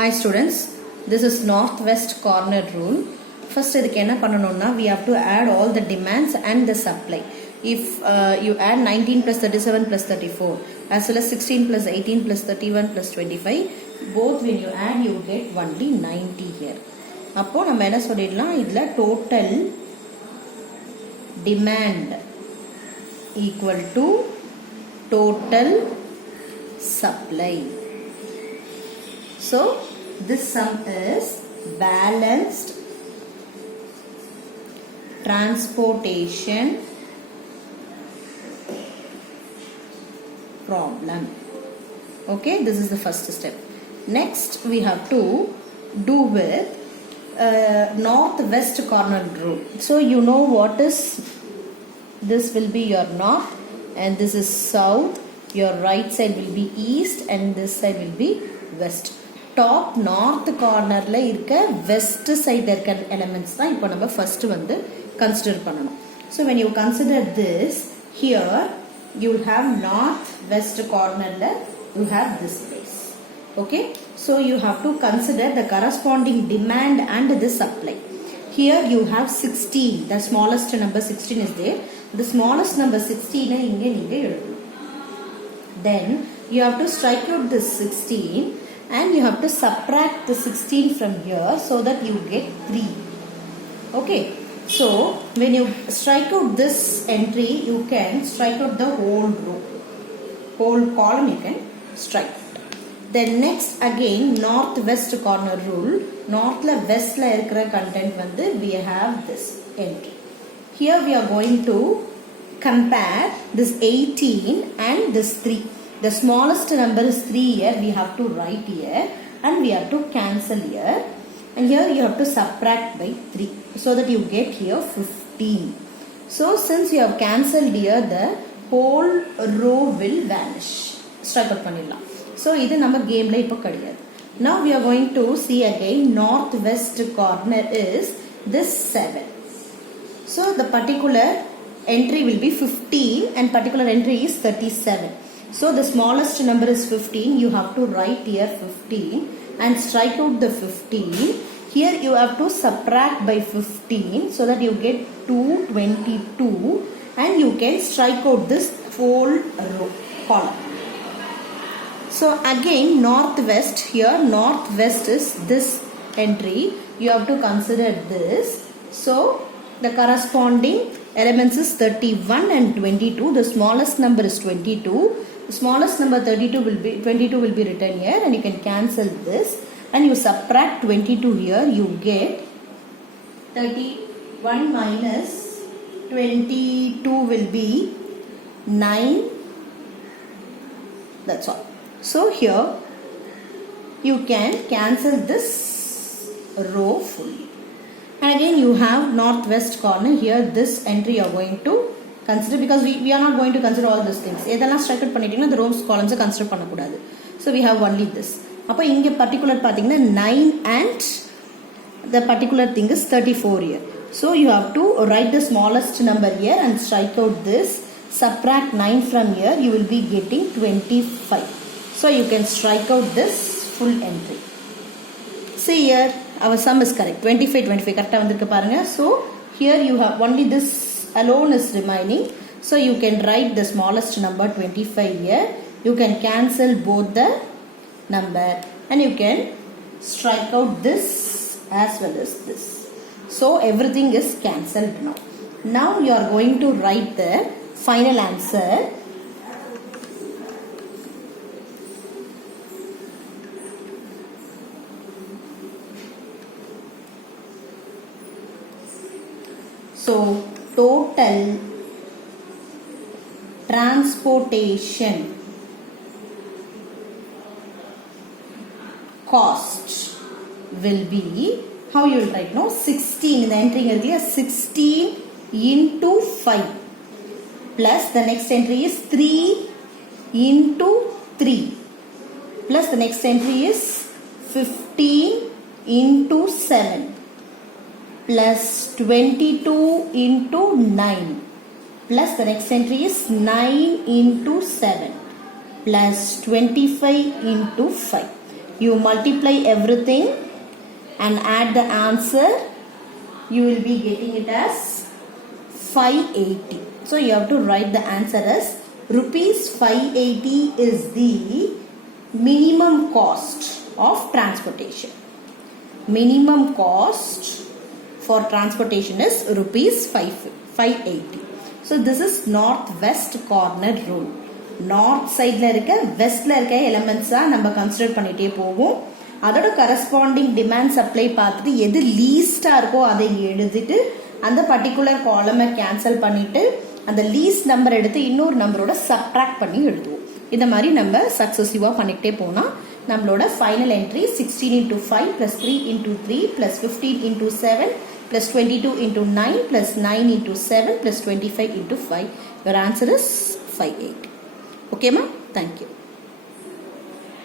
Hi students, this is northwest corner rule. First இதுக்கு என்ன பண்ணணும்னா we have to add all the demands and the supply. If you add 19 plus 37 plus 34 as well as 16 plus 18 plus 31 plus 25, both when you add you get only 90 here. அப்போ நம்ம என்ன சொல்லிடலாம், இதுல total demand equal to total supply. So this sum is balanced transportation problem. Okay, this is the first step. Next we have to do with northwest corner rule. So you know what is, this will be your north and this is south, your right side will be east and this side will be west. Top north corner la irka west side irka elements da ipo நம்ம first வந்து consider பண்ணனும். So when you consider this, here you will have north west corner la you have this place. Okay, so you have to consider the corresponding demand and the supply. Here you have 16, the smallest number 16 is there. The smallest number 16 inge neenga eludum. Then you have to strike out this 16 and you have to subtract the 16 from here so that you get 3. Okay, so when you strike out this entry, you can strike out the whole row, whole column you can strike. Then next again northwest corner rule, north la west la irukra content vandu we have this entry. Here we are going to compare this 18 and this 3. The smallest number is 3 here, we have to write here and we have to cancel here, and here you have to subtract by 3 so that you get here 15. So since you have cancelled here, the whole row will vanish. Strike out பண்ணிடலாம். So இது நம்ம கேம்ல இப்போ கிடையாது. Now we are going to see again northwest corner is this 7. So the particular entry will be 15 and particular entry is 37. So the smallest number is 15. You have to write here 15 and strike out the 15. Here you have to subtract by 15 so that you get 222 and you can strike out this whole row column. So again northwest, here northwest is this entry. You have to consider this. So the corresponding elements is 31 and 22. The smallest number is 22. The smallest number 22 will be written here and you can cancel this and you subtract 22 here, you get 31 minus 22 will be 9. That's all. So here you can cancel this row fully. And again you have northwest corner. Here this entry you are going to consider because we are not going to consider all these things. எதெல்லாம் strike out பண்ணிட்டீங்கன்னா the rows columns consider பண்ணக்கூடாது. So we have only this. அப்போ இங்கே particular பார்த்தீங்கன்னா 9 and the particular thing is 34 here. So you have to write the smallest number here and strike out this. Subtract 9 from here, you will be getting 25. So you can strike out this full entry. See here, our sum is correct. 25 correct வந்திருக்கு பாருங்க. So here you have only this alone is remaining. So you can write the smallest number 25 here. You can cancel both the number and you can strike out this as well as this. So everything is cancelled now. Now you are going to write the final answer. So total transportation cost will be, how you will write, no, 16 in the entry area, 16 into 5 plus the next entry is 3 into 3 plus the next entry is 15 into 7 plus 22 into 9 plus the next entry is 9 into 7 plus 25 into 5. You multiply everything and add the answer. You will be getting it as 580. So you have to write the answer as rupees 580 is the minimum cost of transportation. Minimum cost for transportation is rupees 580. So this is northwest corner rule. North side la irukka west la irukka elements ah நம்ம consider பண்ணிட்டே போவோம். அதோட corresponding demand supply பார்த்துட்டு எது லீஸ்டா இருக்கோ அதை எழுதிட்டு அந்த பர்டிகுலர் காலமை கேன்சல் பண்ணிட்டு அந்த லீஸ்ட் நம்பர் எடுத்து இன்னொரு நம்பரோட சப்ட்ராக்ட் பண்ணி எழுதுவோம். இந்த மாதிரி நம்ம சக்சஸிவா பண்ணிக்கிட்டே போனா நம்மளோட final entry 16 into 5 plus 3 into 3 plus 15 into 7 plus 22 into 9 plus 9 into 7 plus 25 into 5. Your answer is 580. Okay, ma? Thank you.